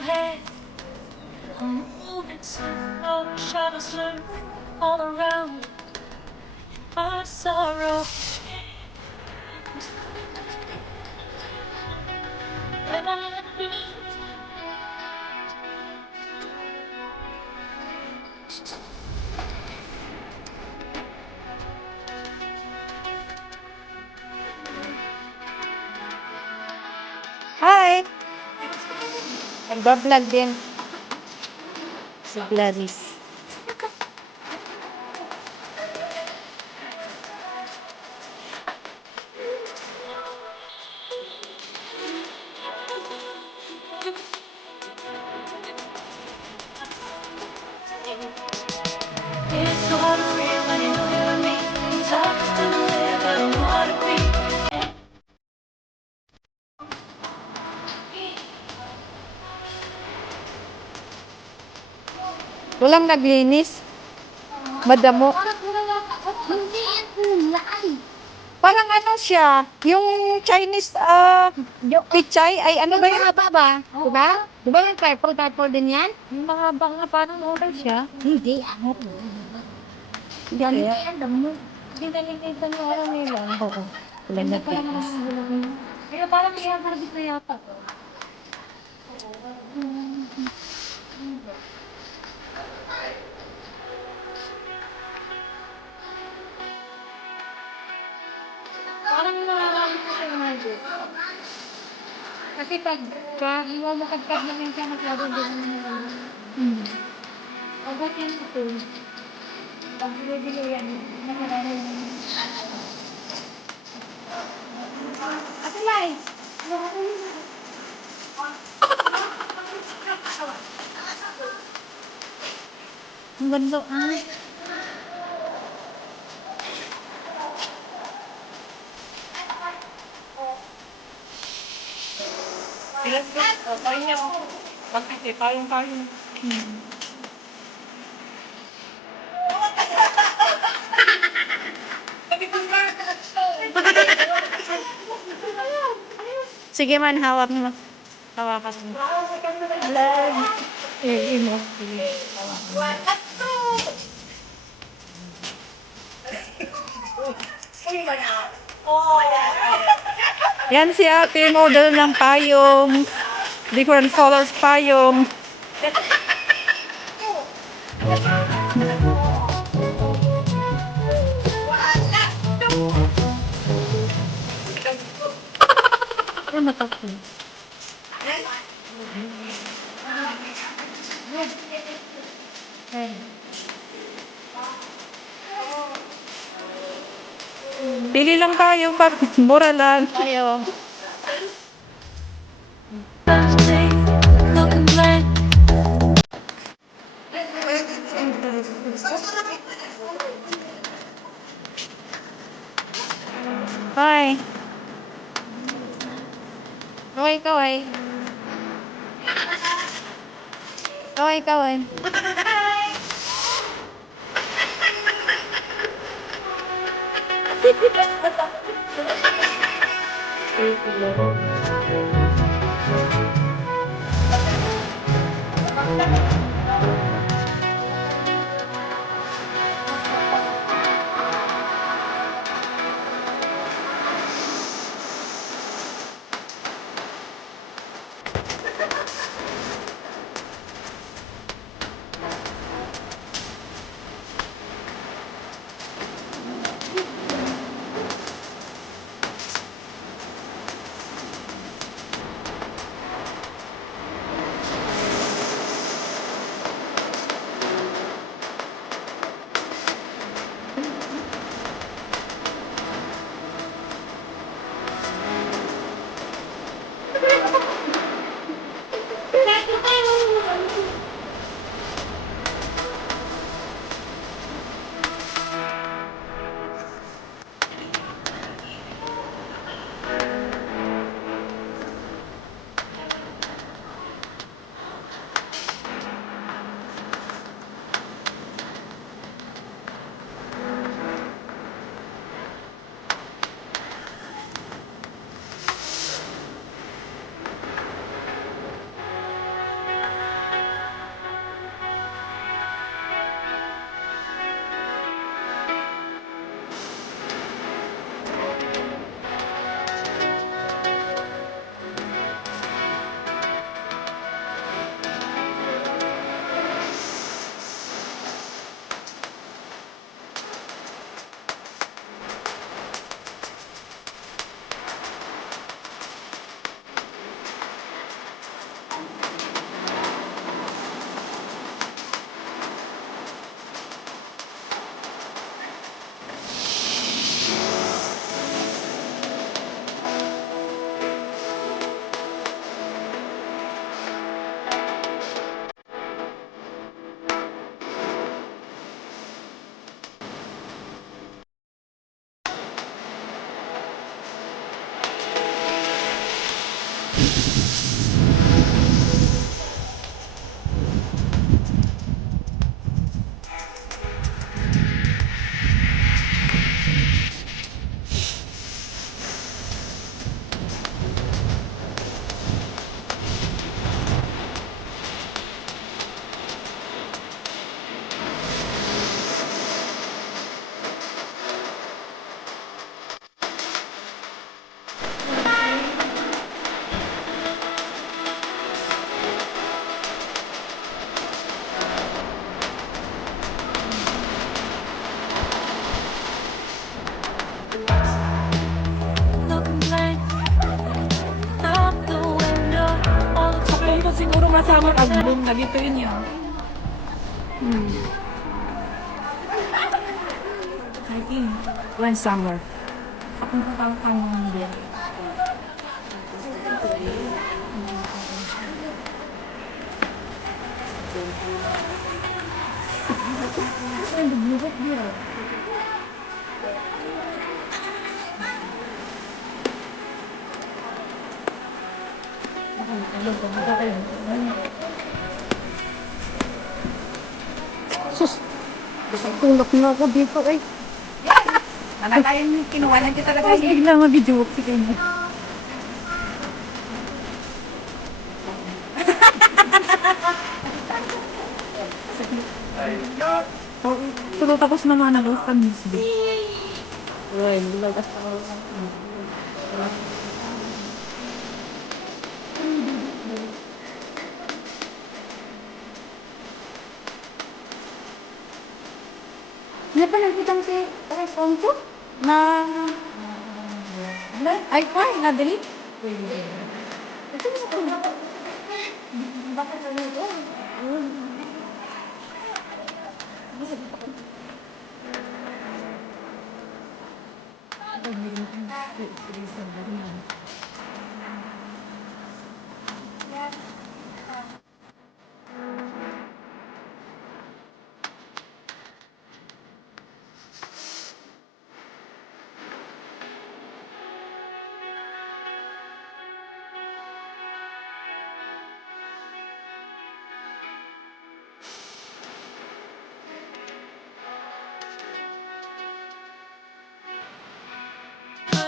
my head. I'm moving slow, shadows lurk all around. My sorrow. When I Hi! Nagbablog din si Gladys. it's so unreal when you're with me. It's hard to live, I don't wanna be. Walang naglinis. Madamo. Hindi yan laan. Parang ano siya, yung Chinese pichay, ay ano ba yun? Mahaba ba? Diba? Diba yung purple din yan? Mahaba nga, parang okay siya. Hindi, ano? Yan. Hindi, alam mo. Hindi nalinisan yung ano nila. Oo. Wala Hindi na pa naman tigas. ang pero parang may service na yata to. Parang marami ko sa mga kasi pag makagpag naman siya maglalagay ng agad yan ito. Pag binibili yan, nakalala yan. Ate Lai! Ang ganda. Sige man, hawak mo. Hawakan mo. Mo. Sige. Yan si ate, model ng payong. Different colors payong. Ano matakot? Pili lang tayo, mura lang. Ayaw. Birthday, looking blank. Hi. Kaway, kaway. Kaway, kaway. Siguro masama pag bloom na dito yun yun. Hiking. When summer. Kung kapang hindi. Sus, tulog na ako dito ay. Nanakayan, kinuwanan kita talaga. Ay, bigla mabidyo si Kenya. Pero tapos naman ako kami. Ay, bulagas ako. Hindi pa nakita mo si restaurant ko? Na... Ay, why? Nadali? Ito mo ko. Bakit ano ito?